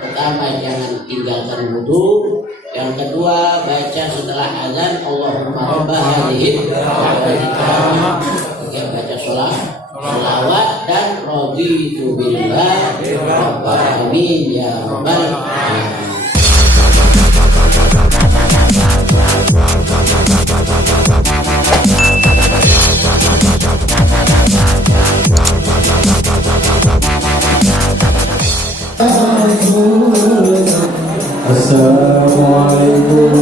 Pertama, jangan tinggalkan wudu. Yang kedua, baca setelah azan Allahumma rabba hadhihi baca sholawat dan raditu billah rabban amin ya rabbal alamin. Assalamualaikum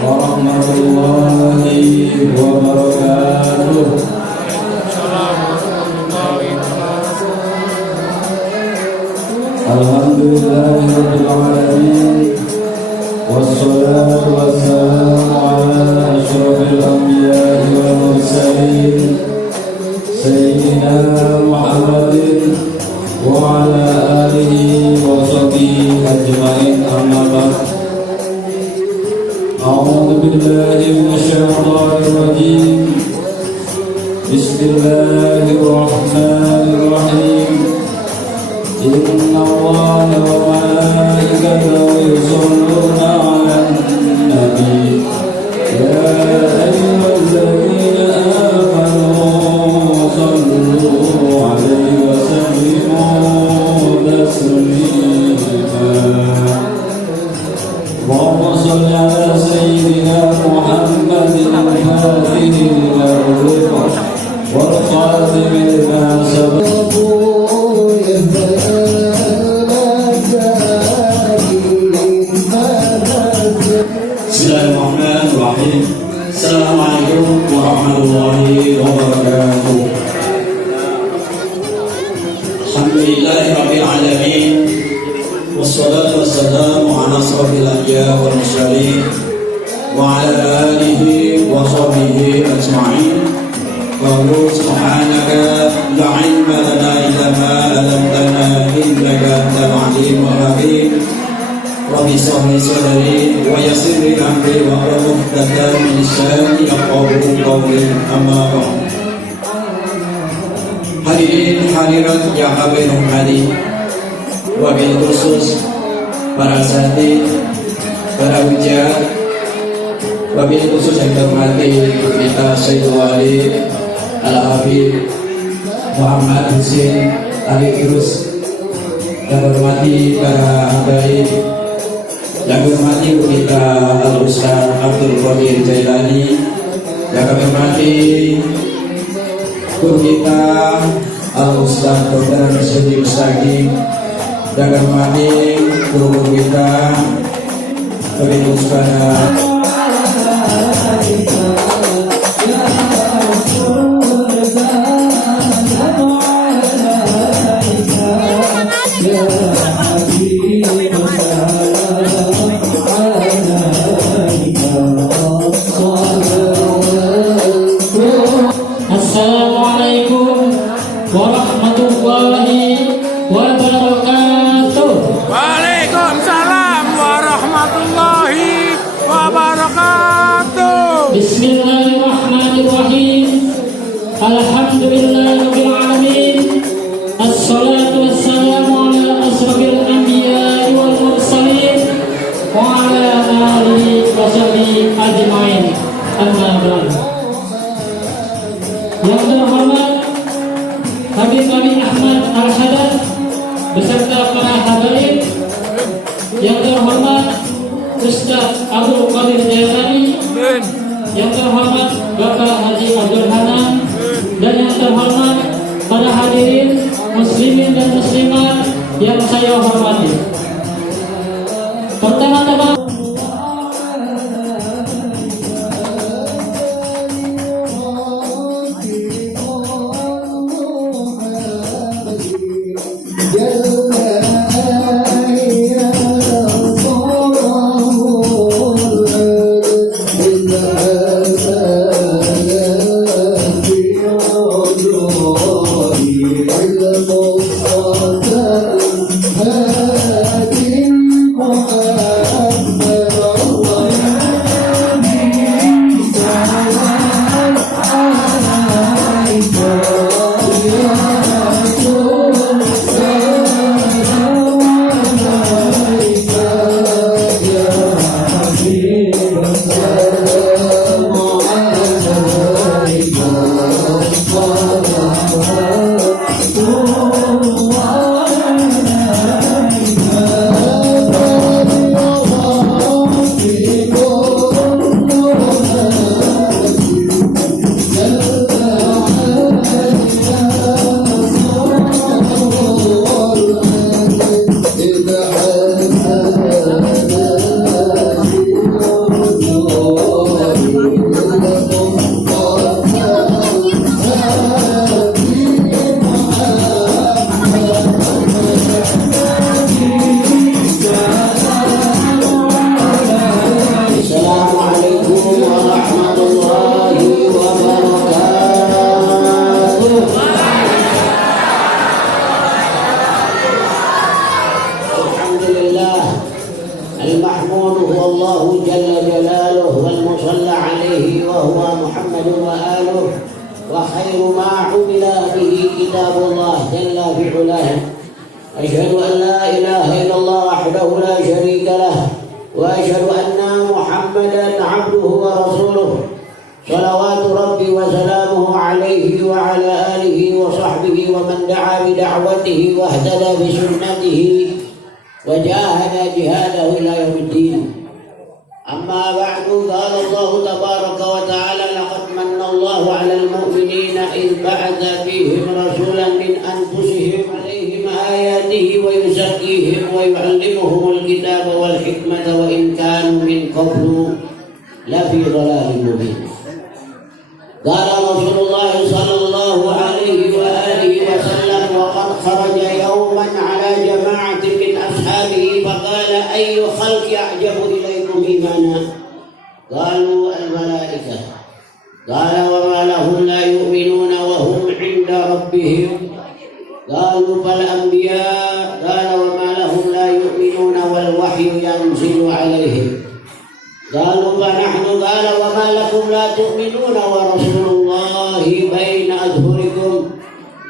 warahmatullahi wabarakatuh. Alhamdulillahirabbil alamin. Wassalatu wassalamu ala asyrofil anbiya'i wal mursalin Sayyidina Muhammadin wa ala alihi wa sahbihi ajma'in, amma ba'd. A'udzu billahi minasyaitonir rajim. Bismillahirrahmanirrahim. Inna Allaha wa malaikatahu yusholluna 'alan nabi. Ya ayyuhalladzina amanu shallu 'alaihi wa sallimu taslima. Allahumma shalli 'ala sayyidina Muhammadin al-fatihil lima wal khatimil lima sabaqa. Bismillahirrahmanirrahim. Assalamualaikum warahmatullahi wabarakatuh. Alhamdulillahirabbil alamin. Wassalatu wassalamu ala asyrofil anbiya'i wal mursalin wa ala alihi wa sahbihi ajma'in. Qalu subhanaka la ilma lana illa ma 'allamtana innaka antal 'alimul hakim. Rabbi shrah li sadri wa yassir li amri wa hlul 'uqdatam min lisani yafqahu qawli, amma ba'd. Hadirin hadirat yang kami hormati, wabil khusus para asatidz, para ujat, wabil khusus yang terhormati kita Sayyidul Wali Al-Habib Muhammad Husin Al-Kirus, yang hormati para habaib, yang hormati kita Al-Ustaz Abdul Qadir Jailani, yang kami hormati guru kita Al-Ustaz Dr. Sudi Mustaqim, yang kami hormati guru-guru kita, begitu para Assalamualaikum warahmatullahi wabarakatuh. Waalaikumsalam warahmatullahi wabarakatuh. Bismillahirrahmanirrahim. Alhamdulillahirabbil alamin. Assalatu wassalamu ala asyrofil anbiya'i wal mursalin wa ala alihi wa sahbihi ajma'in, amma ba'd. Yang terhormat Habib Ahmad Al-Haddad beserta para habaib, yang terhormat Ustaz Abdul Qadir Jailani, yang terhormat Bapak Haji Abdul Hanan, dan yang terhormat para hadirin muslimin dan muslimat yang saya hormati. Pertama-tama Hadi المحمود هو الله جل جلاله والمصلى عليه وهو محمد وآله وخير ما عمل به كتاب الله جل في علاه. أشهد أن لا إله إلا الله وحده لا شريك له وأشهد أن محمدا عبده ورسوله صلوات ربي وسلامه عليه وعلى آله وصحبه ومن دعا بدعوته واهتدى بسنته وجاهد جهاده إلى يوم الدين. أما بعد قال الله تبارك وتعالى لقد من الله على المؤمنين إذ بعث فيهم رسولا من أنفسهم عليهم آياته ويزكيهم ويعلمهم الكتاب والحكمة وإن كانوا من قبل لفي ضلال مبين. قال رسول الله صلى الله عليه وآله وسلم وقد خرج يوما على جماعة من أصحابه فقال أي خلق أعجب إليكم إيمانا؟ قالوا الملائكة. قال وما لهم لا يؤمنون وهم عند ربهم؟ قالوا فالأنبياء. قال وما لهم لا يؤمنون والوحي ينزل عليهم؟ قالوا فنحن. قال وما لكم لا تؤمنون ورسول الله بين أظهركم؟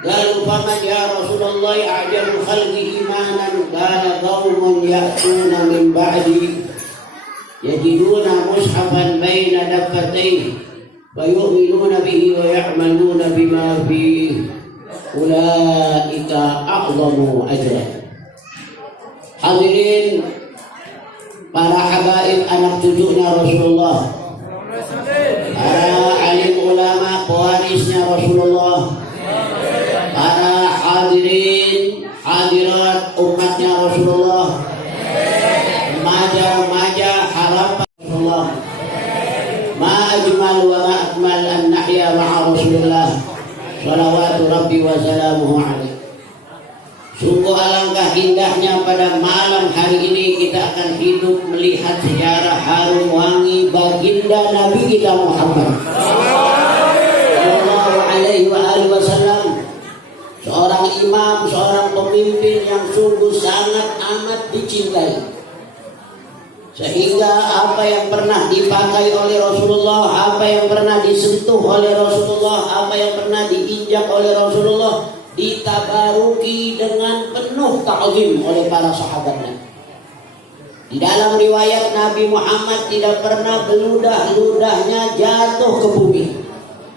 قالوا فمن يا رسول الله أعجب الخلق إيمانا؟ قال قوم يأتون من بعدي يجدون مصحفا بين دفتيه فيؤمنون به ويعملون بما فيه أولئك أعظم أجرا. Hadirin para habaib anak cucunya Rasulullah, para alim ulama pewarisnya Rasulullah, para hadirin hadirat umatnya Rasulullah, remaja-remaja harapan Rasulullah. Ma ajmal wa ma akmal an nahya ma'a Rasulullah salawatu rabbi wa salamuhu alaihi. Sungguh alangkah indahnya pada malam hari ini kita akan hidup melihat sejarah harum wangi baginda Nabi kita Muhammad sallallahu alaihi wasallam, seorang imam, seorang pemimpin yang sungguh sangat amat dicintai, sehingga apa yang pernah dipakai oleh Rasulullah, apa yang pernah disentuh oleh Rasulullah, apa yang pernah diinjak oleh Rasulullah ditabaruki dengan penuh ta'zim oleh para sahabatnya. Di dalam riwayat Nabi Muhammad tidak pernah ludah-ludahnya jatuh ke bumi.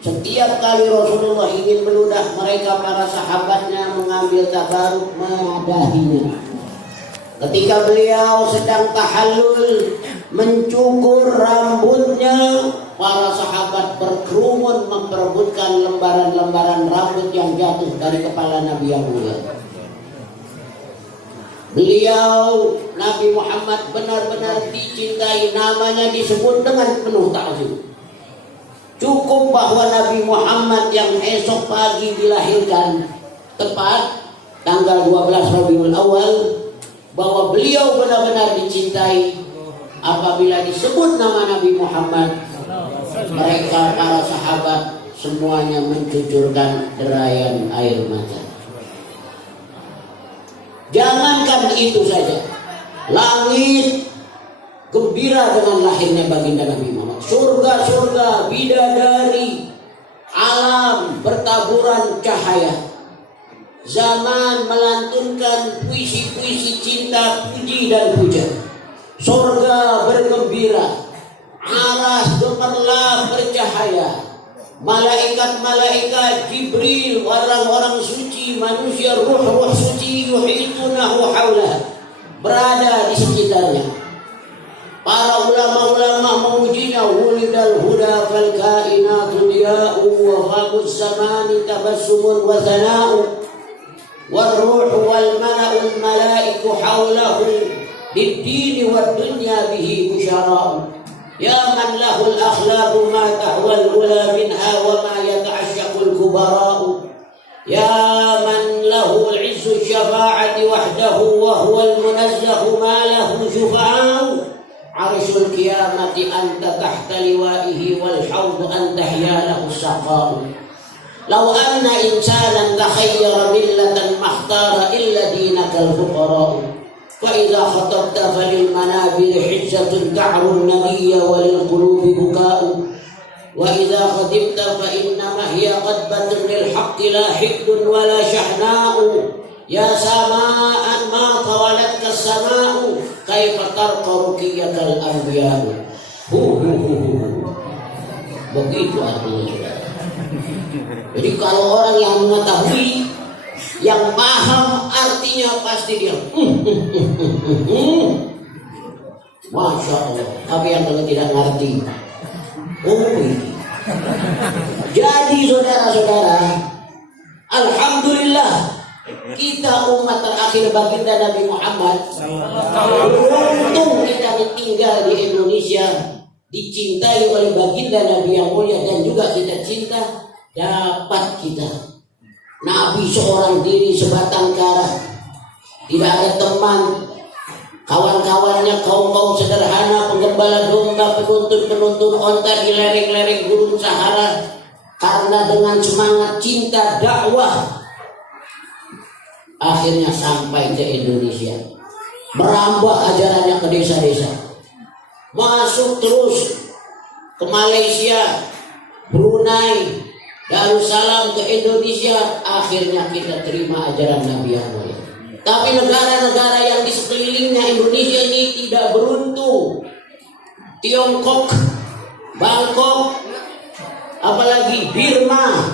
Setiap kali Rasulullah ingin meludah, mereka para sahabatnya mengambil tabaruk mengadahinya. Ketika beliau sedang tahallul mencukur rambutnya, para sahabat berkerumun memperebutkan lembaran-lembaran rambut yang jatuh dari kepala Nabi yang mulia. Beliau Nabi Muhammad benar-benar dicintai, namanya disebut dengan penuh ta'zim. Cukup bahwa Nabi Muhammad yang esok pagi dilahirkan tepat tanggal 12 Rabiul Awal, bahwa beliau benar-benar dicintai. Apabila disebut nama Nabi Muhammad, mereka para sahabat semuanya mencucurkan derayan air mata. Jangankan itu saja, langit gembira dengan lahirnya baginda Nabi Muhammad. Surga-surga, bidadari, alam bertaburan cahaya. Zaman melantunkan puisi-puisi cinta, puji dan puja. Surga bergembira, aras gemerlap bercahaya. Malaikat-malaikat Jibril, orang-orang suci, manusia ruh-ruh suci, yuhitunahu haulah, berada di sekitarnya. Para ulama-ulama memujinya, wulidal huda fal kainatu diya'u wa faqus zamani tabassumun wa thana'u والروح والملأ الملائك حوله للدين والدنيا به بشراء يا من له الأخلاق ما تهوى الأولى منها وما يتعشق الكبراء يا من له العز الشفاعة وحده وهو المنزه ما له شفعاء عرش القيامة أنت تحت لوائه والحوض أنت حياله السقاء لو أن إنسانا تخير ملة ما اختار إلا دينك الفقراء فإذا خطبت فللمنابر حجة تعر النبي وللقلوب بكاء وإذا خطبت فإنما هي قدبة للحق لا حقد ولا شحناء يا سماء ما طولتك السماء كيف ترقى رقيك الأنبياء. Begitu artinya saudara. Jadi kalau orang yang mengetahui, yang paham artinya pasti dia Masya Allah. Tapi yang kalau tidak ngerti, jadi saudara-saudara, alhamdulillah kita umat terakhir baginda Nabi Muhammad, beruntung kita tinggal di Indonesia, dicintai oleh baginda Nabi yang mulia, dan juga kita cinta dapat kita Nabi seorang diri sebatang kara, tidak ada teman, kawan-kawannya kaum sederhana, penggembala domba, penuntun onta di lereng-lereng Gunung Sahara. Karena dengan semangat cinta dakwah, akhirnya sampai ke Indonesia, merambah ajarannya ke desa-desa, masuk terus ke Malaysia, Brunei, Darussalam, ke Indonesia. Akhirnya kita terima ajaran Nabi yang mulia. Tapi negara-negara yang di sekelilingnya Indonesia ini tidak beruntung. Tiongkok, Bangkok, apalagi Burma,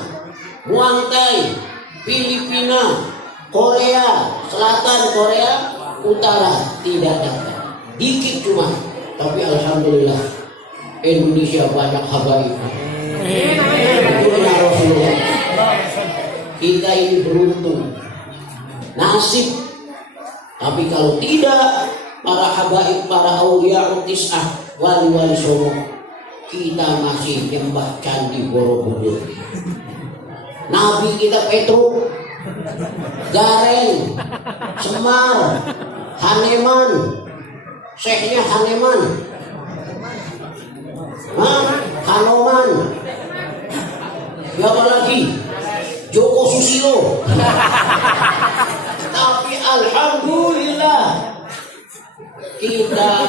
Muang Thai, Filipina, Korea Selatan, Korea Utara tidak dapat. Dikit cuma. Tapi alhamdulillah Indonesia banyak habaib. Kita ini beruntung, nasib. Tapi kalau tidak, para habaib, para aulia tis'ah, wali-wali songo, kita masih nyembah candi Borobudur. Nabi kita Petruk, Gareng, Semar, Haneman, Syekhnya Haneman, Hanoman, siapa lagi? Joko Susilo. Tapi alhamdulillah kita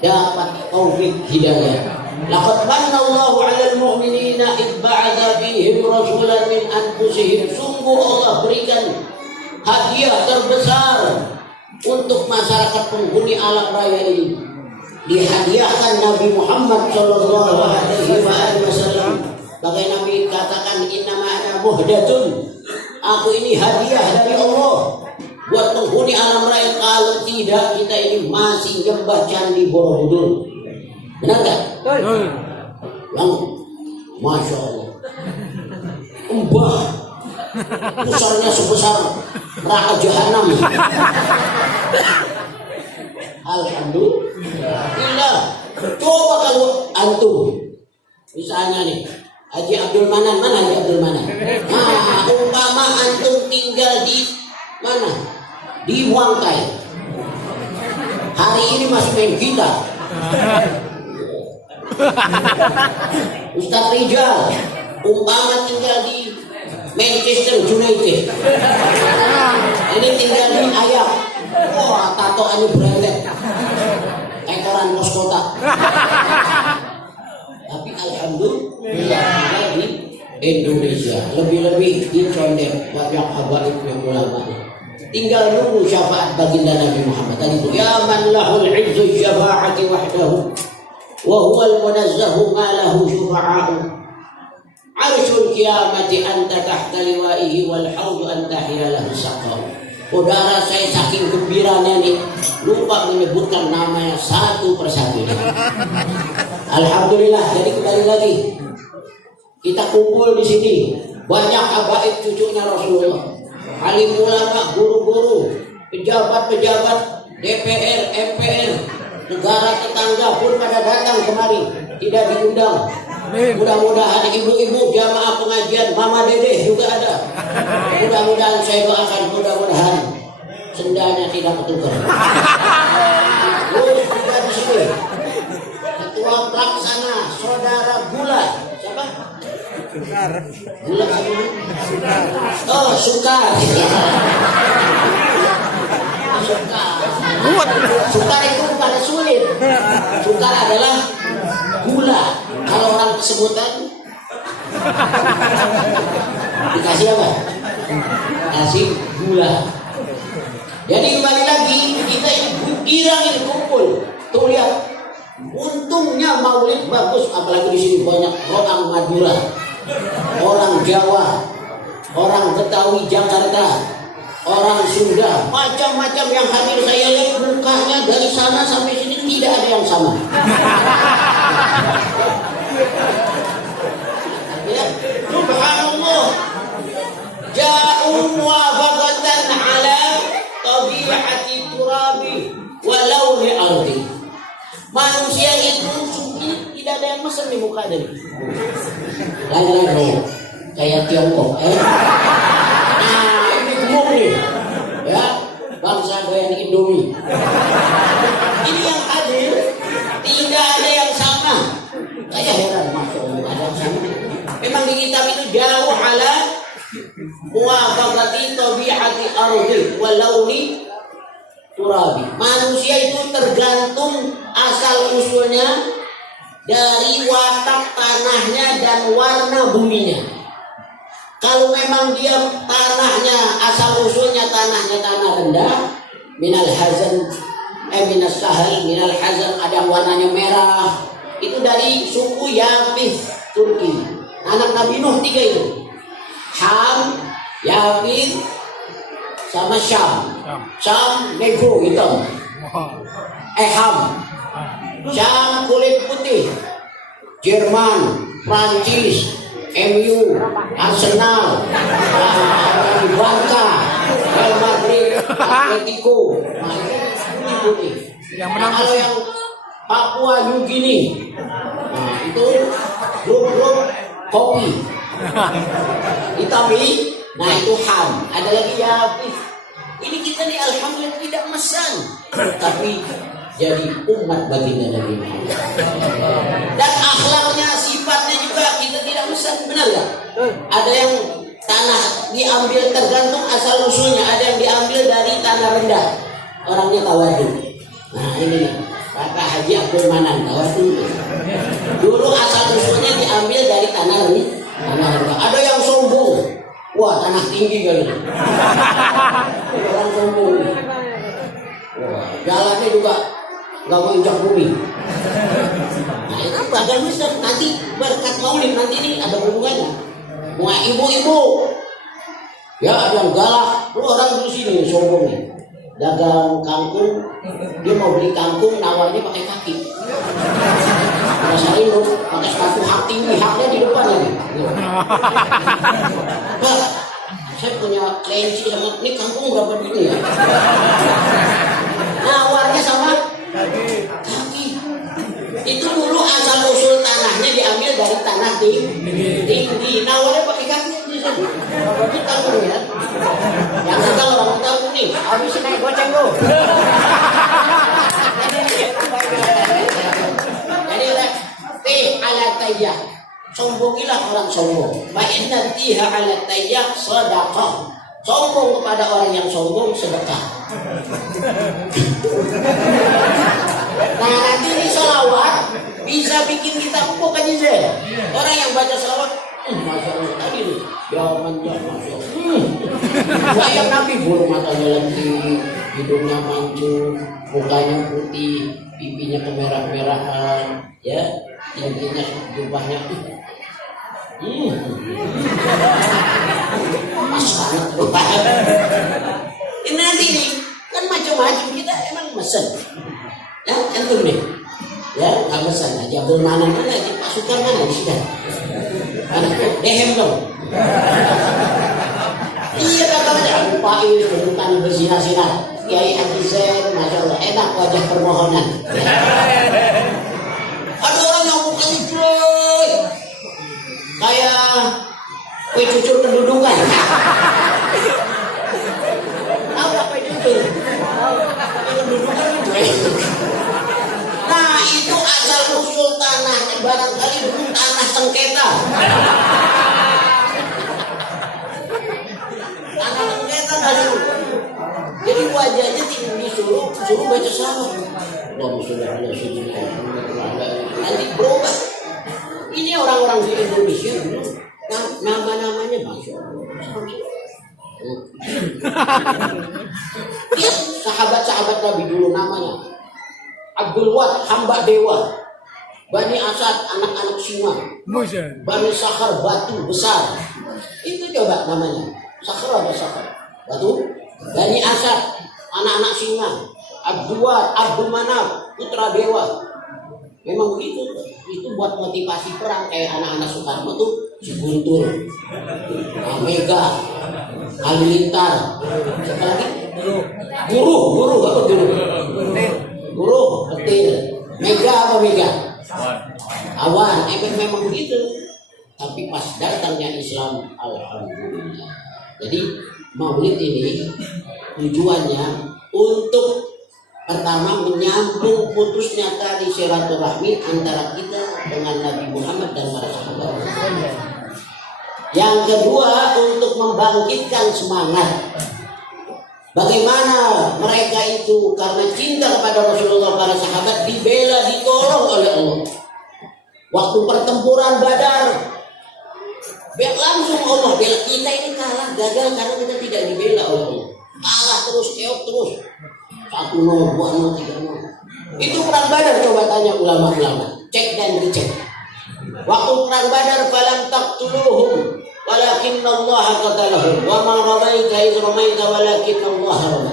dapat taufik hidayah. Laqad manna Allahu 'alal mu'minina id ba'atha fihim rasulan min anfusihim. Sungguh Allah berikan hadiah terbesar untuk masyarakat penghuni alam raya ini. Dihadiahkan Nabi Muhammad sallallahu alaihi wasallam. Bagai Nabi katakan, innama ana muhdatun, aku ini hadiah dari Allah buat penghuni alam raya. Kalau tidak, kita ini masih nyembah candi Borobudur. Benar tak? Yang Masya Allah, mbah besarnya sebesar neraka jahanam. Alhamdulillah. Coba kalau antum, misalnya nih, Haji Abdul Manan, mana Haji Abdul Manan? Nah, umpama antum tinggal di mana? Di Muang Thai. Hari ini masih main gitar. Ustaz Rijal, umpama tinggal di Manchester United. Ini tinggal di Ayak. Wah, tatoannya branded. Ekoran pos kota. Tapi alhamdulillah di Indonesia, lebih-lebih di Condet, banyak habaib yang ulama. Tinggal nunggu syafaat baginda Nabi Muhammad. Tadi itu, ya man lahul izzu syafa'ati wahdahu wa huwa al-munazzahu ma lahu syufa'a'u. Arsyul qiyamati anta tahta liwa'ihi wal hawdu anta hiyalahu saqaw. Saudara, saya saking gembiranya nih, lupa menyebutkan namanya satu persatu. Alhamdulillah. Jadi kembali lagi, kita kumpul di sini, banyak habaib cucunya Rasulullah, alim ulama, guru-guru, pejabat-pejabat DPR, MPR, negara tetangga pun pada datang kemari, tidak diundang. Mudah-mudahan ibu-ibu jamaah pengajian, Mama Dede juga ada. Mudah-mudahan saya doakan, mudah-mudahan sendanya tidak ketukar. Terus juga di sini Ketua Pelaksana Saudara Gula, siapa? Gula siapa? Oh, Sukar. Sukar. Sukar itu bukan sulit. Sukar adalah gula. Kalau orang kesemutan dikasih apa? Kasih gula. Jadi kembali lagi kita ini girang ini kumpul. Tuh lihat, untungnya Maulid bagus, apalagi di sini banyak orang Madura, orang Jawa, orang Betawi Jakarta, orang Sunda, macam-macam yang hadir. Saya lihat mukanya dari sana sampai sini tidak ada yang sama. Ya, subhanallah. Ja'u muwafaqatan ala tabi'ati turabi walau li ardi. Manusia itu tidak ada yang mesen di muka ini. Lain-lain kayak Tiongkok. Nah, ini gemuk nih. Ya, bangsa goyang Indomie. Ini yang hadir tidak ada yang sama. Saya heran, masya Allah, ada yang sama. Memang di kitab itu jauh ala muwafaqati tabi'ati ardi walau li turabi. Manusia itu tergantung asal usulnya dari watak tanahnya dan warna buminya. Kalau memang dia tanahnya asal usulnya tanahnya tanah rendah, minal hazan minas sahal minal hazan, ada warnanya merah, itu dari suku Yafith Turki. Anak Nabi Nuh 3 itu, Ham, Yafith sama Syam. Syam negro hitam. Ham. Syam kulit putih. Jerman, Prancis, MU, Arsenal, Barca, Real Madrid, Atletico. Nah, putih. Kalau yang Papua New Guinea, nah, itu grup kopi. Hitam. Nah itu Ham. Ada lagi Yafith. Ini kita nih alhamdulillah tidak mesan, tapi jadi umat baginda Nabi Muhammad. Dan akhlaknya, sifatnya juga kita tidak mesan, benar nggak? Ada yang tanah diambil tergantung asal usulnya, ada yang diambil dari tanah rendah, orangnya tawadu. Nah ini nih, kata Haji Abdul Manan, tawadu. Dulu asal usulnya diambil dari tanah rendah. Ada yang sombong. Wah, tanah tinggi kali ini. Orang sombong. Wah, jalannya juga nggak mau injak bumi. Nah, itu bagian besar. Nanti berkat Maulid nanti ini ada hubungannya. Wah, ibu-ibu. Ya, ada yang galak. Lu orang dulu sini sombong nih. Dagang kangkung, dia mau beli kangkung, nawarnya pakai kaki. Rasain lu, pakai sepatu hak tinggi, haknya di depan lagi. Pak, saya punya kelinci sama ini kangkung berapa duit ya? Nawarnya sama kaki. Itu dulu asal usul tanahnya diambil dari tanah tinggi. Nawarnya pakai kaki. Berarti kangkung ya. Yang sedang orang tahu nih, habis naik goceng lu. Jadi ala tayyah, sombongilah orang sombong. Fa inna tiha ala tayyah sadaqah. Sombong kepada orang yang sombong sedekah. Nah nanti ini selawat bisa bikin kita empuk aja sih. Orang yang baca selawat, masya Allah tadi nih, jawabannya masya Allah. Sayang Nabi, bulu matanya lentik, hidungnya mancung, mukanya putih, pipinya kemerah-merahan, ya, intinya jubahnya. Pas banget. Ini nanti nih kan macam-macam, kita emang mesen. Ya, entum nih. Ya, nggak mesen aja. Bermana aja, Pak Sukar mana di sini? Anakku, dehem dong. Iya katanya, Pak ini bukan bersinar-sinar. Kiai Haji Zain, masya Allah, enak wajah permohonan. Ada orang yang mukanya jelek, kayak kue cucur kedudukan. Apa kue cucur? Kedudukan jelek. Nah itu asal usul tanahnya barangkali dulu tanah sengketa. Tanah sengketa dulu. Jadi wajahnya tidak bisu, suruh baca salawat. Allahumma sholli ala sayyidina Muhammad wa ala alihi. Nanti berubah. Ini orang-orang di Indonesia dulu nama-namanya Masya Allah. Ya, sahabat-sahabat Nabi dulu namanya Abdul Wad, hamba dewa. Bani Asad, anak-anak singa. Bani Sakhar, batu besar. Itu coba namanya. Sakhar ada Sakhar, batu. Bani Asad, anak-anak singa. Abdul Wad, Abdul Manaf, putra dewa. Memang begitu. Itu buat motivasi perang. Kayak anak-anak Soekarno tuh si Guntur, Mega, Halilintar, siapa lagi? Guru apa guru? Guru, betul. Mega apa Mega? Awan, memang begitu. Tapi pas datangnya Islam, alhamdulillah. Jadi Maulid ini tujuannya untuk pertama menyambung putusnya tali silaturahmi antara kita dengan Nabi Muhammad dan para sahabat. Yang kedua untuk membangkitkan semangat. Bagaimana mereka itu karena cinta kepada Rasulullah, para sahabat dibela, ditolong oleh Allah. Waktu pertempuran Badar, langsung Allah bela. Kita ini kalah, gagal karena kita tidak dibela oleh Allah. Kalah terus, keok terus. 1-0, 2-0, 3-0. Itu perang Badar, coba tanya ulama-ulama. Cek dan dicek. Waktu perang Badar, falam taqtuluhum walakinnallaha qatalahum wa ma ramaita idh ramaita walakinnallaha rama.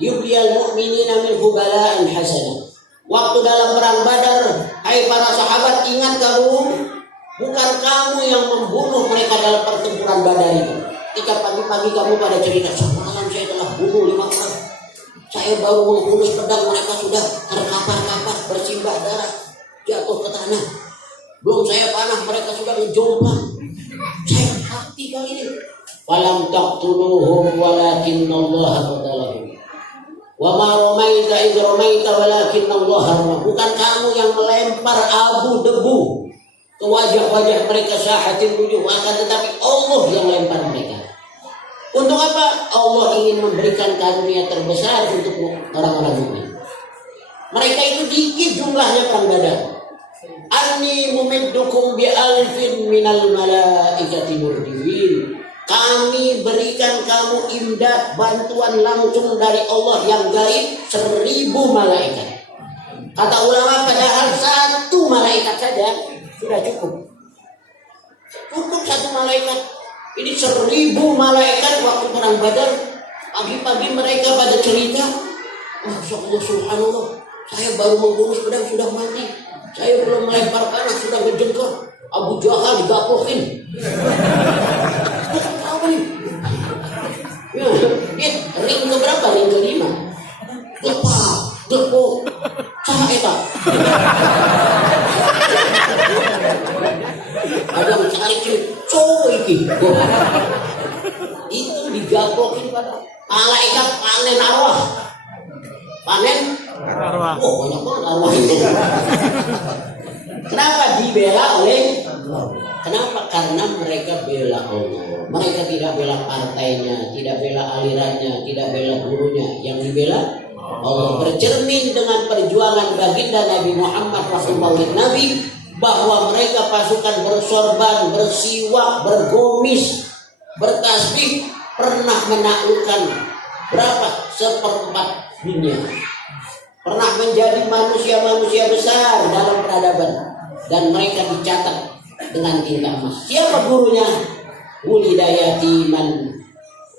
Yubliyal mu'minina minhu bala'an hasanah. Waktu dalam perang Badar, hai para sahabat, ingat kamu, bukan kamu yang membunuh mereka dalam pertempuran Badar itu. Ketika pagi-pagi kamu pada cerita, semalam saya telah bunuh 5 orang. Saya baru menghunus pedang, mereka sudah terkapar-kapar, bersimbah darah, jatuh ke tanah. Belum saya panah, mereka sudah menjomplang. Saya hati kali ini. Falam taqtuluhum walakinnallaha qatalahum. Wa ma ramaita idh ramaita walakinnallaha rama. Bukan kamu yang melempar abu debu ke wajah-wajah mereka syahatin wujuh, akan tetapi Allah yang melempar mereka. Untuk apa? Allah ingin memberikan karunia terbesar untuk orang-orang mukmin. Mereka itu dikit jumlahnya perang Badar. Anni mumiddukum bi alfin minal malaikati murdifin. Kami berikan kamu imdad, bantuan langsung dari Allah yang gaib 1000 malaikat. Kata ulama, padahal 1 malaikat saja sudah cukup. Cukup 1 malaikat. Ini 1000 malaikat waktu perang Badar. Pagi-pagi mereka pada cerita, Masya Allah, subhanallah, saya baru menghunus pedang sudah mati. Saya belum melempar panah sudah ngejengkar. Abu Jahal digaplokin. Apa nih? Ya, ring keberapa? Ring ke-5. Lepas, gepok, sama eta. Ada yang cari cowok iki. Itu digaplokin pada malaikat panen arwah. Panen arwah. Oh, banyak banget arwah itu. Kenapa dibela oleh Allah? Kenapa? Karena mereka bela Allah. Mereka tidak bela partainya, tidak bela alirannya, tidak bela gurunya. Yang dibela Allah. Bercermin dengan perjuangan baginda Nabi Muhammad Rasulullah Nabi, bahwa mereka pasukan bersorban, bersiwak, bergomis, bertasbih, pernah menaklukkan berapa? 1/4 dunia. Pernah menjadi manusia-manusia besar dalam peradaban, dan mereka dicatat dengan tinta emas. Siapa gurunya? Wulida yatiman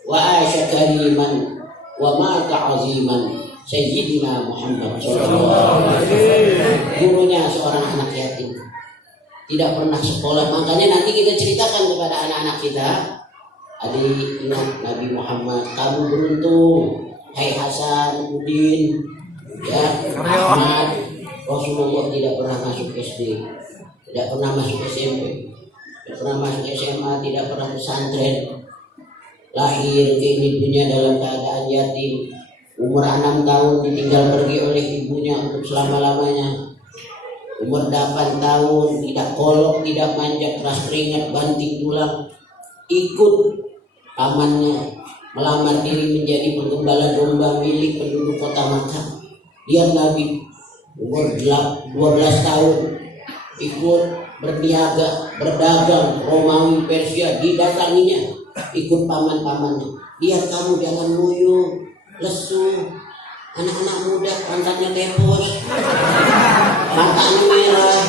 wa asya kariman wa mata aziman Sayyidina Muhammad sallallahu alaihi wasallam. Gurunya seorang anak yatim, tidak pernah sekolah. Makanya nanti kita ceritakan kepada anak-anak kita, adik, ingat Nabi Muhammad, kamu beruntung. Hai Hasan, Udin, ya, Ahmad, Rasulullah tidak pernah masuk SD, tidak pernah masuk SMP, tidak pernah masuk SMA, tidak pernah pesantren. Lahir ke ibunya dalam keadaan yatim. Umur 6 tahun ditinggal pergi oleh ibunya untuk selama-lamanya. Umur 8 tahun tidak kolok, tidak manjat, keras keringat, banting tulang, ikut pamannya melamar diri menjadi penggembala domba milik penduduk kota Makkah. Dia Nabi umur 12 tahun ikut berniaga, berdagang Romawi Persia, didatanginya, ikut paman-pamannya. Lihat kamu jangan loyo, lesu, anak-anak muda pantatnya tepos, matanya merah,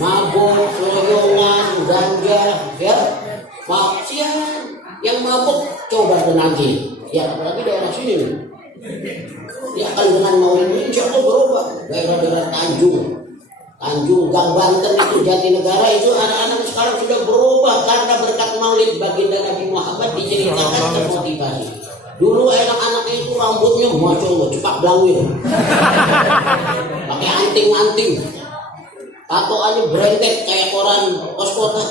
mabuk, seloyongan, ganja, ya, maksiat. Yang mabuk coba tenangin, ya apalagi daerah sini nih. Dia akan dengan maulid ini insya Allah berubah. Daerah-daerah Tanjung, Gang Banten itu, Jatinegara itu anak-anak sekarang sudah berubah karena berkat maulid baginda Nabi Muhammad diceritakan termotivasi. Dulu anak-anaknya itu rambutnya masya Allah cepak belangwir, pakai anting-anting, tatoannya berentet kayak koran pos kota.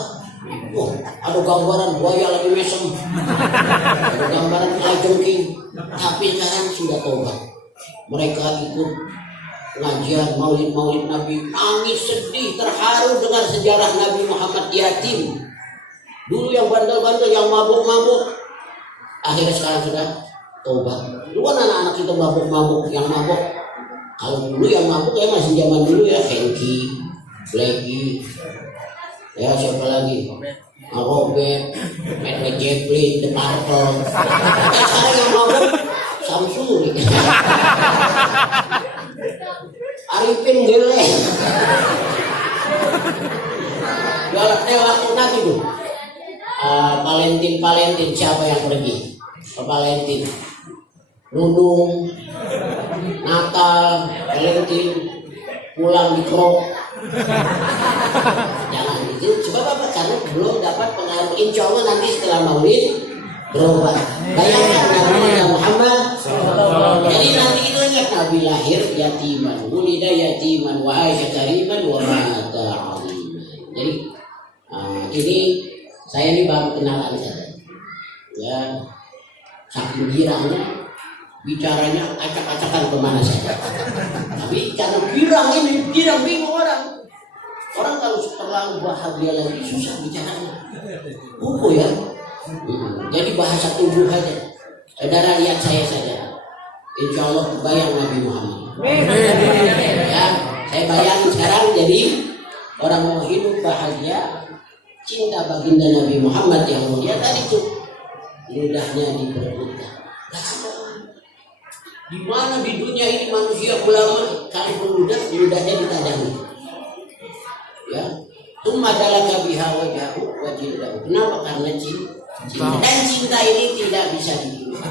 Oh, ada gambaran buaya lagi mesem, ada gambaran kalajengking. Tapi sekarang sudah tobat. Mereka ikut pengajian maulid Nabi, nangis sedih, terharu dengar sejarah Nabi Muhammad yatim. Dulu yang bandel-bandel, yang mabuk-mabuk, akhirnya sekarang sudah tobat. Dulu kan anak-anak itu mabuk-mabuk, yang mabuk. Kalau dulu yang mabuk ya masih zaman dulu ya, Henky, Blacky, ya siapa lagi? Robert, Matt Jeplin, The Purple. Sekarang yang mabuk Samsuri, Arifin Gele. Jualannya waktu nanti tuh. Valentin siapa yang pergi? Valentin, Nunung, Natal, Valentin, pulang di krok. Jangan itu, sebab apa? Karena belum dapat pengaruh. Insya Allah nanti setelah maulid berubah. Bayangkan Nabi Muhammad. Jadi nanti itu ingat Nabi lahir yatiman, wulida yatiman, wa aisha kariman, wa mata aliman. Jadi ini saya ini baru kenalan saja. Ya, saking girangnya bicaranya acak-acakan kemana saja. Tapi karena girang bingung orang. Orang kalau terlalu bahagia lagi susah bicaranya. Buku ya. Jadi bahasa tubuh aja. Saudara lihat saya saja. Insya Allah bayang Nabi Muhammad. Ya, saya bayang sekarang jadi orang mau hidup bahagia, cinta baginda Nabi Muhammad yang mulia tadi tuh. Ludahnya diperbutkan. Di mana di dunia ini manusia ulama kalau ludahnya ditajami. Ya, tumma dalaka biha wajahu wajildahu. Kenapa? Karena cinta. Dan cinta ini tidak bisa dipilih.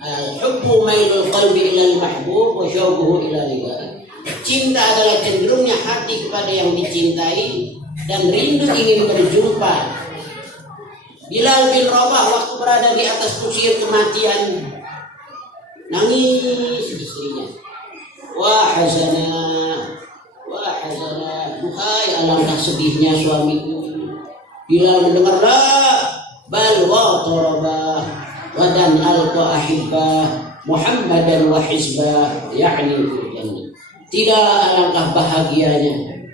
Al-hubbu mailul qalbi ila al-mahbub wa syauquhu ila liqa'i. Cinta adalah cenderungnya hati kepada yang dicintai dan rindu ingin berjumpa. Bilal bin Rabah waktu berada di atas kusir kematian nangis istrinya. Wah hazana, duhai alangkah sedihnya suamiku. Bilal mendengar bal wa tarabah wadan alqa ahibbah Muhammadan wa hizbah yakni jannah. Tidak alangkah bahagianya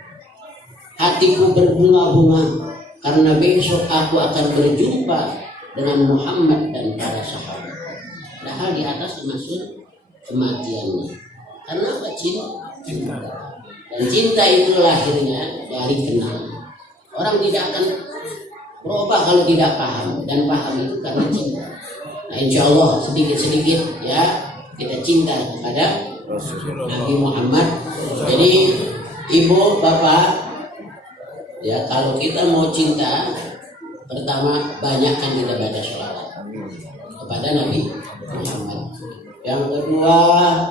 hatiku berbunga-bunga karena besok aku akan berjumpa dengan Muhammad dan para sahabat. Padahal di atas termasuk kematiannya. Karena apa? Cinta. Dan cinta itu lahirnya dari kenal. Orang tidak akan berubah kalau tidak paham, dan paham itu karena cinta. Nah, insya Allah sedikit-sedikit ya kita cinta kepada Nabi Muhammad. Jadi ibu, bapak, ya kalau kita mau cinta, pertama banyakkan kita baca sholawat kepada Nabi Muhammad. Yang kedua,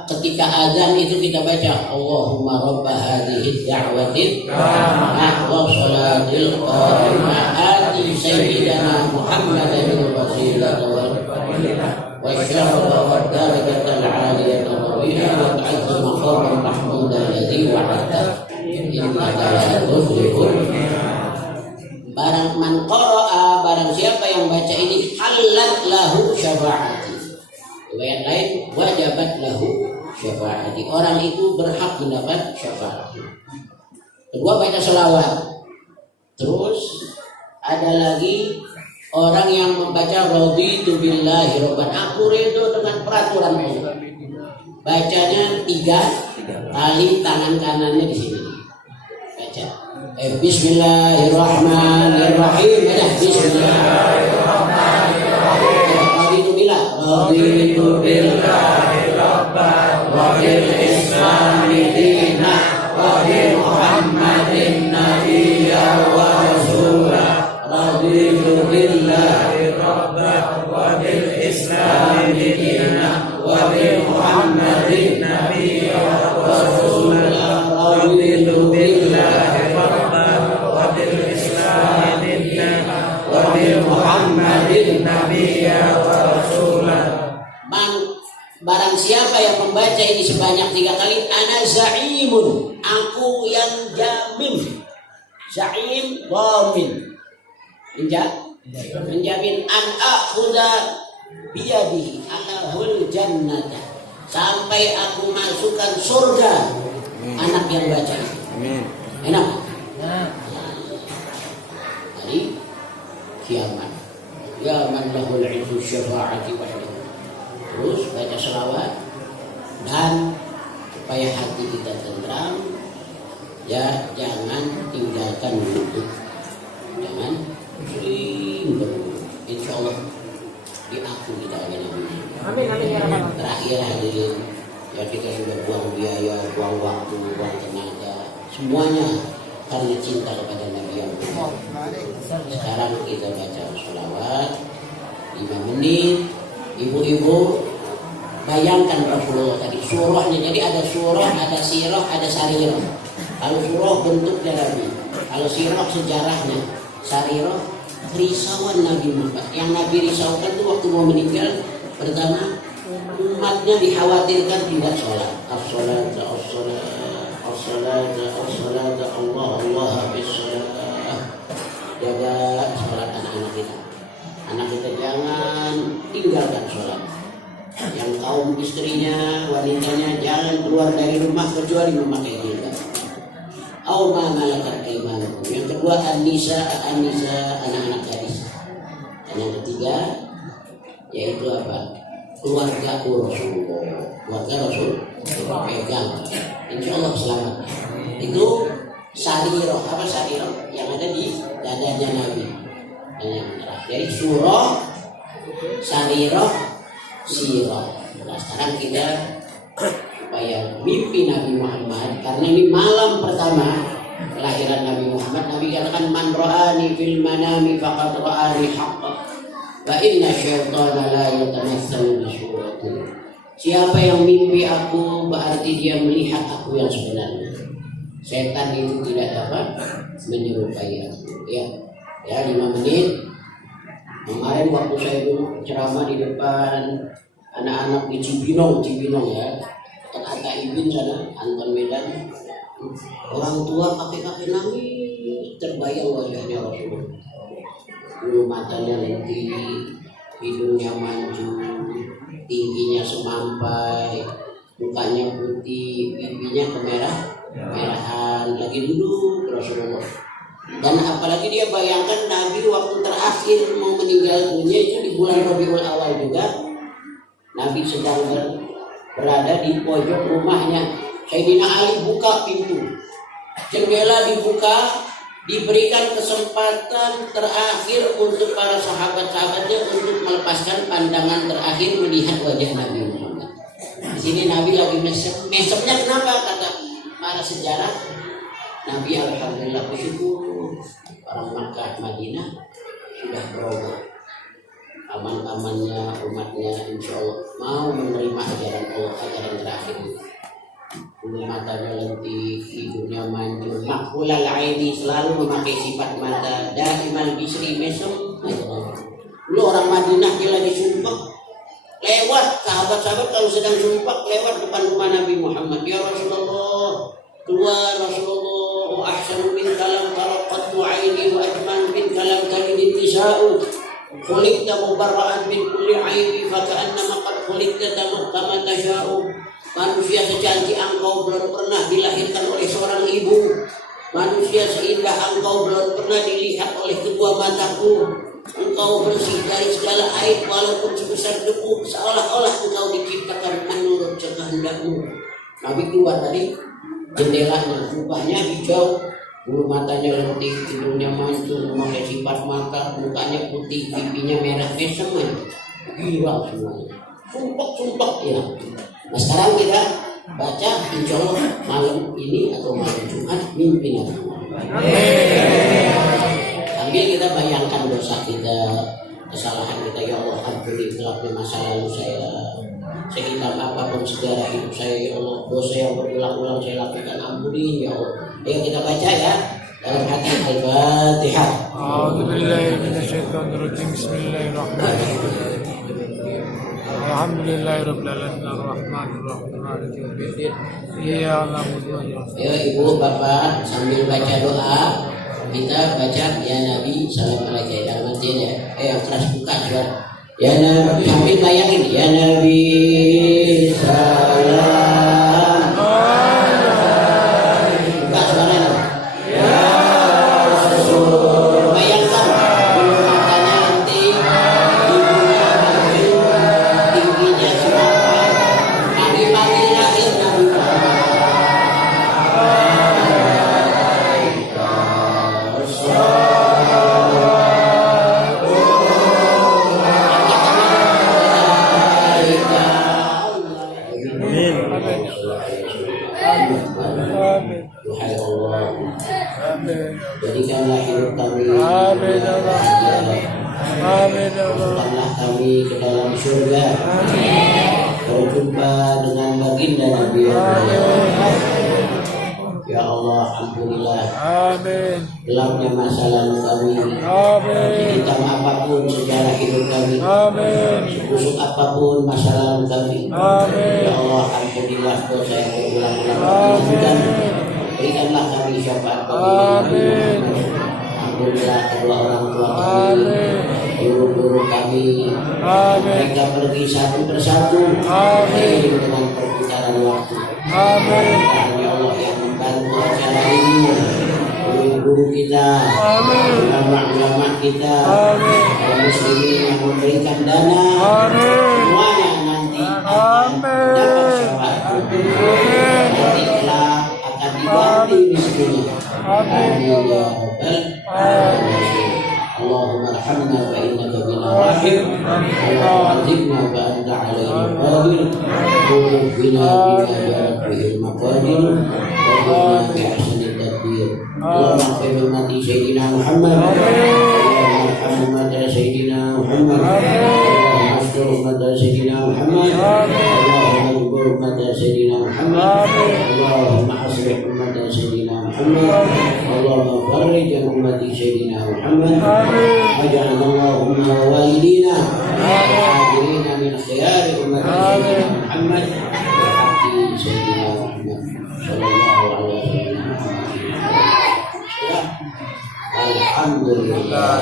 ketika azan itu kita baca Allahumma rabba hadhihi da'watin wa salatil qa'imah ati sayyidina Muhammadan wasilata wa syarafa wa darajatan 'aliyatan wa ta'azzu maqaman mahmudan alladhi wa'ada innaka la tuflihul. Barang man qara'a, barang siapa yang baca ini, halat lahu syafa'ati. Riwayat lain, wajabat lahu syafaati. Orang itu berhak mendapat syafaat. Kedua, baca selawat. Terus ada lagi Orang yang membaca raditu billahi robban, aku ridho dengan peraturan Allah. Bacanya 3 kali, tangan kanannya di sini. Baca. Bismillahirrahmanirrahim. Bismillahirrahmanirrahim. Raditu billahi robban wa bil islami dinan wa bi Muhammadin nabiyyan wa rasulah. Raditu billahi rabban wa bil islami dinan wa bi Muhammadin nabiyyan wa rasulah. Raditu billahi rabban wa bil islami dinan wa bi Muhammadin nabiyyan wa rasulah. Barang siapa yang membaca ini sebanyak 3 kali, ana za'imun, aku yang jamin. Za'im dhamin, menjamin an akhudha biyadihi alahul jannata, sampai aku masukkan surga anak yang baca. Amin. Enak. Hari kiamat. Ya man lahul ilmu syafa'ati wahdahu. Terus baca selawat, dan supaya hati kita tentram, ya jangan tinggalkan wudhu, jangan sering berwudhu. Insya Allah diampuni kita oleh Nabi. Amin. Terakhir hadirin, ya kita sudah buang biaya, buang waktu, buang tenaga, semuanya karena cinta kepada Nabi yang mulia. Sekarang kita baca selawat 5 menit. Ibu-ibu bayangkan Rasulullah tadi surahnya, jadi ada surah, ada sirah, ada sarirah. Kalau surah bentuknya Nabi, kalau sirah sejarahnya, sarirah risauan Nabi Muhammad. Yang Nabi risaukan itu waktu mau meninggal, pertama umatnya dikhawatirkan tidak sholat. As-sholat, as-sholat, as-sholat, as-sholat, Allah, Allah habis sholat. Jaga sholat anak-anak kita. Anak kita jangan tinggalkan sholat. Yang kaum istrinya, wanitanya jangan keluar dari rumah kecuali memakai jilbab. Au ma malakat aymanukum. Yang kedua an-nisa, anak-anak gadis. Dan yang ketiga yaitu apa? Keluarga Rasulullah. Keluarga Rasul pegang. Insyaallah selamat. Itu sarirah. Apa sarirah? Yang ada di dadanya Nabi. Dan yang terakhir dari surah, sarirah, sirah. Nah sekarang kita supaya mimpi Nabi Muhammad, karena ini malam pertama kelahiran Nabi Muhammad. Nabi katakan man ra'ani fil manami faqad ra'ani haqqan wa inna syaitana la yatamatsalu bi surati. Siapa yang mimpi aku berarti dia melihat aku yang sebenarnya. Setan itu tidak dapat menyerupai aku. Ya 5 menit. Kemarin waktu saya dulu ceramah di depan anak-anak di Cibinong ya, kata Ibin sana, Anton Medan, orang tua kakek-kakek nangis, terbayang wajahnya Rasulullah. Dulu matanya lentik, hidungnya mancung, tingginya semampai, mukanya putih, pipinya kemerahan, lagi duduk Rasulullah. Dan apalagi dia bayangkan Nabi waktu terakhir mau meninggal dunia itu di bulan Rabiul Awal juga. Nabi sedang berada di pojok rumahnya. Sayyidina Ali buka pintu, jendela dibuka, diberikan kesempatan terakhir untuk para sahabat-sahabatnya untuk melepaskan pandangan terakhir melihat wajah Nabi Muhammad. Di sini Nabi lagi mesem. Mesemnya kenapa? Kata para sejarah, Nabi alhamdulillah bersyukur orang Makkah Madinah sudah berubah, aman-amannya umatnya insya Allah mau menerima ajaran Allah, ajaran terakhir. Bulu matanya lentik, hidungnya mancung, makhulal aini, selalu memakai sifat mata, daimal bisri, mesem. Dulu orang Madinah dia lagi sumpah, lewat sahabat-sahabat kalau sedang sumpah lewat depan rumah Nabi Muhammad, ya Rasulullah, keluar Rasulullah, ahsanu min kalam khalaqatu aini wa ajmal min kalam talidin nisa'u, khuliqta mubarra'an min kulli aibi fa ka'annama qad khuliqta kama tasha'u. Manusia secantik engkau belum pernah dilahirkan oleh seorang ibu. Manusia seindah engkau belum pernah dilihat oleh kedua mataku. Engkau bersih dari segala aib walaupun sebesar debu, seolah-olah engkau diciptakan menurut kehendakmu. Nabi keluar tadi jendelanya, rupanya hijau, bulu matanya lentik, hidungnya mancung, memakai sifat mata, mukanya putih, pipinya merah, mesem aja. Gila semuanya, sumpah ya. Nah sekarang kita baca insya Allah malam ini atau malam Jumat mimpi Nabi. Sambil kita bayangkan dosa kita, kesalahan kita, ya Allah ampuni gelapnya masa lalu saya, sehitam apapun sejarah hidup saya, ya Allah dosa yang berulang-ulang saya lakukan ampuni ya Allah. Ayo kita baca ya dalam hati. Al-Fatihah. A'udzubillahi minasyaitonirrajim. Bismillahirrahmanirrahim. Alhamdulillahirabbil alamin arrahmanir rahim maliki yaumiddin. Iyyaka na'budu wa iyyaka nasta'in. Ya ibu bapak sambil baca doa kita baca ya Nabi salam alaihi dalam hati ya. Yang keras buka suara. Ya Nabi sambil bayangin ya Nabi salam. Buka suaranya. Ya Rasul. Bayangkan matanya nanti ibunya maju, tingginya seberapa. Nabi panggil lahir Nabi. Wahai Allah, jadikanlah hidup kami masukkanlah kami ke dalam surga, berjumpa dengan baginda Nabi. Ya Allah, ampunilah gelapnya masa lalu kami, hitam apapun sejarah hidup kami, busuk apapun masa lalu kami. Ya Allah, ampunilah dosa yang berulang-ulang kami lakukan. Berikanlah kami syafaat kami. Ampunilah kedua orang tua kami, guru-guru kami. Mereka pergi satu persatu dengan perputaran waktu. Ya Allah yang membantu acara ini, guru-guru kita, ulama-ulama kita, kaum muslimin yang memberikan dana, semuanya nanti dapat syafaat. Nanti kelak akan diganti miskinnya. Amin ya rabbal alamin. Allahumma arhamna fa innaka bina rahim, Allahumma azibna fa anta alaina qadir, qul bina jarat bihil maqadir, wa bina bi'ahsanit tadbir. Allahumma fi hurmati Sayyidina Muhammad, Allahumma arhamna Sayyidina Muhammad, Allahumma astur hurmata Sayyidina Muhammad, Allahumma jubur hurmata Sayyidina Muhammad, Allahumma asrih hurmata Sayyidina Muhammad, Allahumma farrij ummati Sayyidina Muhammad, waj'al Allahumma walidina hadirin min khiyari ummati Sayyidina Muhammad, bihaqqi Sayyidina Muhammad sallallahu alaihi wasallam. Alhamdulillah,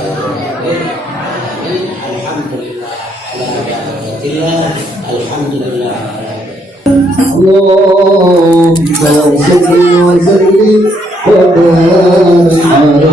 alhamdulillah, alhamdulillah, alhamdulillah. اللهم صل وسلم وبارك على